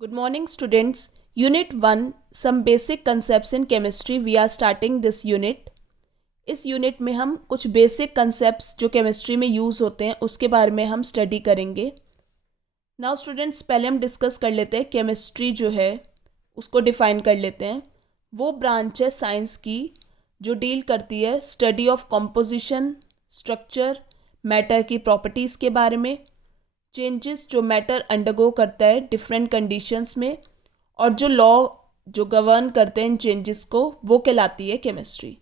Good morning, students. Unit 1 Some basic concepts in chemistry. We are starting this unit. इस unit में हम कुछ basic concepts जो chemistry में यूज़ होते हैं उसके बारे में हम स्टडी करेंगे. नाउ स्टूडेंट्स, पहले हम डिस्कस कर लेते हैं केमिस्ट्री जो है उसको डिफ़ाइन कर लेते हैं. वो ब्रांच है साइंस की जो डील करती है study of composition, structure, matter की प्रॉपर्टीज़ के बारे में, चेंजेस जो मैटर अंडरगो करता है डिफरेंट कंडीशंस में, और जो लॉ जो गवर्न करते हैं इन चेंजेस को वो कहलाती है केमिस्ट्री.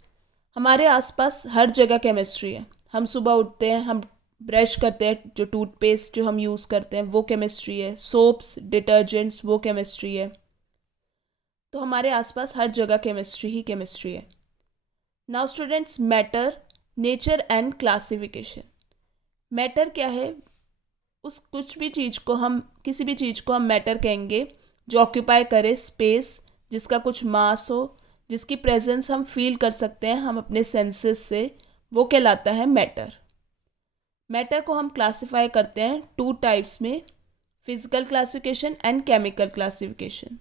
हमारे आसपास हर जगह केमिस्ट्री है. हम सुबह उठते हैं, हम ब्रश करते हैं, जो टूथपेस्ट जो हम यूज़ करते हैं वो केमिस्ट्री है. सोप्स, डिटर्जेंट्स वो केमिस्ट्री है. तो हमारे आसपास हर जगह केमिस्ट्री ही केमिस्ट्री है. Now students, matter, nature and classification. Matter क्या है? उस कुछ भी चीज़ को हम किसी भी चीज़ को हम मैटर कहेंगे जो ऑक्यूपाई करे स्पेस, जिसका कुछ मास हो, जिसकी प्रेजेंस हम फील कर सकते हैं हम अपने सेंसेस से, वो कहलाता है मैटर. मैटर को हम क्लासिफाई करते हैं टू टाइप्स में, physical classification and chemical classification.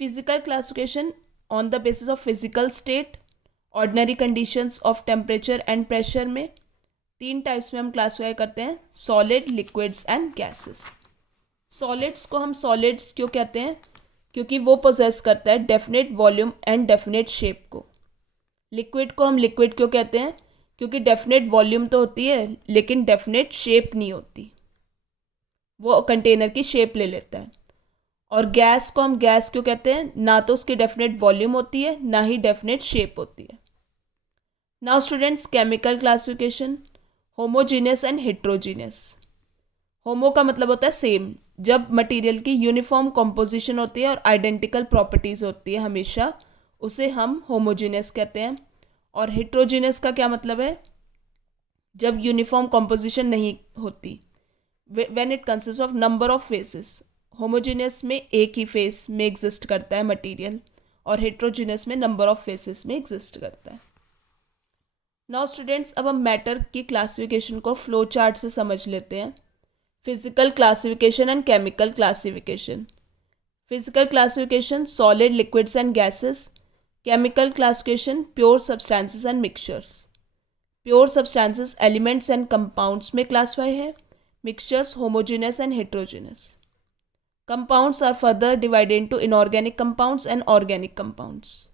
Physical classification on the basis of physical state, ordinary conditions of temperature and pressure में. तीन टाइप्स में हम क्लासिफाई करते हैं, solid, liquids and gases. Solids को हम सॉलिड्स क्यों कहते हैं? क्योंकि वो पोजेस करता है definite volume and definite shape को. लिक्विड को हम लिक्विड क्यों कहते हैं? क्योंकि डेफिनेट वॉल्यूम तो होती है लेकिन डेफिनेट शेप नहीं होती, वो कंटेनर की शेप ले लेता है. और गैस को हम गैस क्यों कहते हैं? ना तो उसकी डेफिनेट वॉल्यूम होती है ना ही डेफिनेट शेप होती है. Now students, chemical classification, homogeneous and heterogeneous. Homo का मतलब होता है सेम, जब मटेरियल की यूनिफॉर्म कॉम्पोजिशन होती है और आइडेंटिकल प्रॉपर्टीज़ होती है हमेशा, उसे हम होमोजीनियस कहते हैं. और हेट्रोजीनियस का क्या मतलब है? जब यूनिफॉर्म कॉम्पोजिशन नहीं होती, when it consist of number of faces. Homogeneous में एक ही फेस में एग्जिस्ट करता है मटेरियल, और हेट्रोजीनियस में नंबर ऑफ फेसेस में एग्जिस्ट करता है. नाउ स्टूडेंट्स, अब हम मैटर की क्लासिफिकेशन को फ्लो चार्ट से समझ लेते हैं. Physical classification and chemical classification. Physical classification, solid, liquids and gases. Chemical classification, pure substances and mixtures. Pure substances elements and compounds में क्लासिफाई है. Mixtures homogeneous and heterogeneous. Compounds are further divided into inorganic compounds and organic compounds.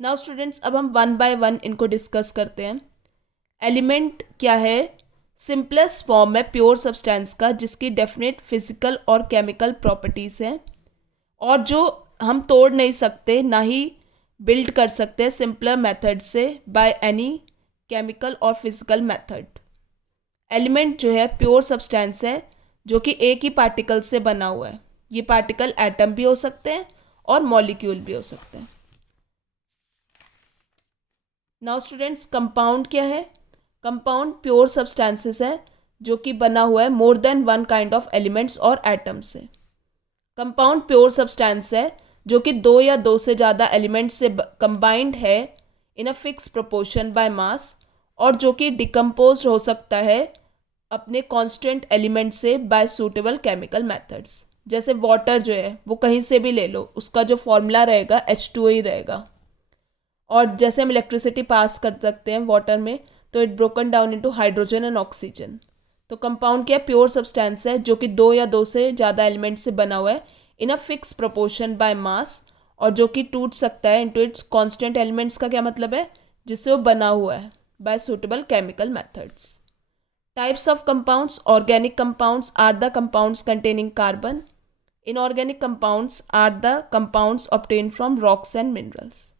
Now students, अब हम one by one इनको discuss करते हैं. Element क्या है? Simplest form है प्योर सब्सटेंस का, जिसकी डेफिनेट फिजिकल और केमिकल प्रॉपर्टीज़ हैं और जो हम तोड़ नहीं सकते ना ही बिल्ड कर सकते सिंपलर मेथड से बाय एनी केमिकल और फिजिकल मेथड. एलिमेंट जो है प्योर सब्सटेंस है जो कि एक ही पार्टिकल से बना हुआ है. ये पार्टिकल एटम भी हो सकते हैं और मॉलिक्यूल भी हो सकते हैं. नाउ स्टूडेंट्स, कंपाउंड क्या है? कंपाउंड प्योर सब्सटेंसेस है जो कि बना हुआ है more than one kind of elements और एटम से. कंपाउंड प्योर सब्सटेंस है जो कि दो या दो से ज़्यादा एलिमेंट्स से कंबाइंड है in a fix proportion by mass, और जो कि डिकम्पोज हो सकता है अपने कांस्टेंट एलिमेंट से बाय सूटेबल केमिकल मेथड्स. जैसे वाटर जो है वो कहीं से भी ले लो, उसका जो फॉर्मूला रहेगा H2O ही रहेगा. और जैसे हम इलेक्ट्रिसिटी पास कर सकते हैं वाटर में, तो it broken down into hydrogen and oxygen. तो कंपाउंड क्या? प्योर सब्सटेंस है जो कि दो या दो से ज़्यादा एलिमेंट से बना हुआ है in a fix proportion by mass, और जो कि टूट सकता है इनटू इट्स कांस्टेंट एलिमेंट्स. का क्या मतलब है? जिससे वो बना हुआ है by suitable chemical methods. Types of compounds. Organic compounds are the compounds containing carbon. Inorganic compounds are the compounds obtain from rocks and minerals.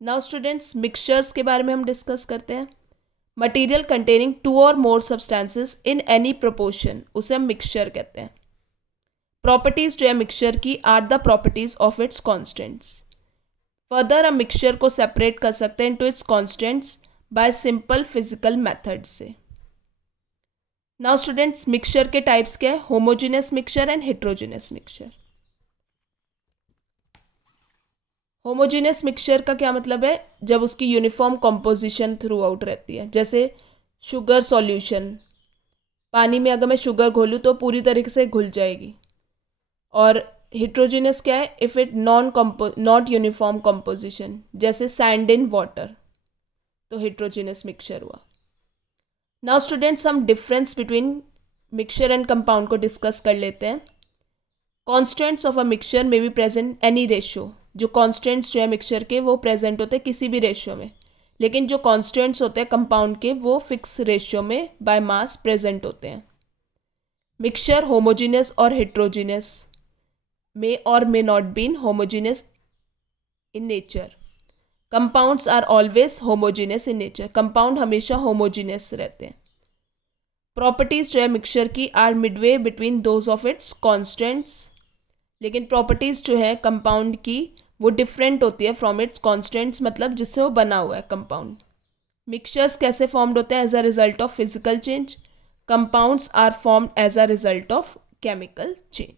Now students, mixtures के बारे में हम डिस्कस करते हैं. मटेरियल कंटेनिंग टू और मोर substances in any proportion, उसे हम mixture कहते हैं. प्रॉपर्टीज जो है मिक्सचर की are the properties of its constants. Further हम मिक्सचर को सेपरेट कर सकते हैं into its constants by simple physical method से. नाउ स्टूडेंट्स, मिक्सचर के टाइप्स क्या है? Homogeneous mixture and heterogeneous mixture. Homogeneous mixture का क्या मतलब है? जब उसकी यूनिफॉर्म कॉम्पोजिशन थ्रू आउट रहती है. जैसे शुगर सॉल्यूशन, पानी में अगर मैं शुगर घोलूँ तो पूरी तरीके से घुल जाएगी, और हेट्रोजीनियस क्या है, if it not uniform composition, जैसे सैंड इन वाटर, तो हेट्रोजीनियस मिक्सचर हुआ। नाउ स्टूडेंट्स हम difference between mixture and compound को डिस्कस कर लेते हैं। कॉन्स्टेंट्स ऑफ अ मिक्सचर में बी प्रेजेंट एनी रेशियो, जो कॉन्स्टेंट्स जो है मिक्सचर के वो प्रेजेंट होते हैं किसी भी रेशियो में, लेकिन जो कॉन्स्टेंट्स होते हैं कंपाउंड के वो फिक्स रेशियो में बाय मास प्रेजेंट होते हैं। मिक्सचर होमोजीनियस और heterogeneous may or may not be homogeneous in nature. Compounds are always homogeneous in nature. Compound हमेशा homogeneous रहते हैं। Properties जो है मिक्सचर की are midway between those of its constants, लेकिन properties जो है कंपाउंड की वो डिफरेंट होती है from its constants, मतलब जिससे वो बना हुआ है कंपाउंड। मिक्सचर्स कैसे फॉर्म्ड होते हैं? As a result of physical change. Compounds are formed as a result of chemical change.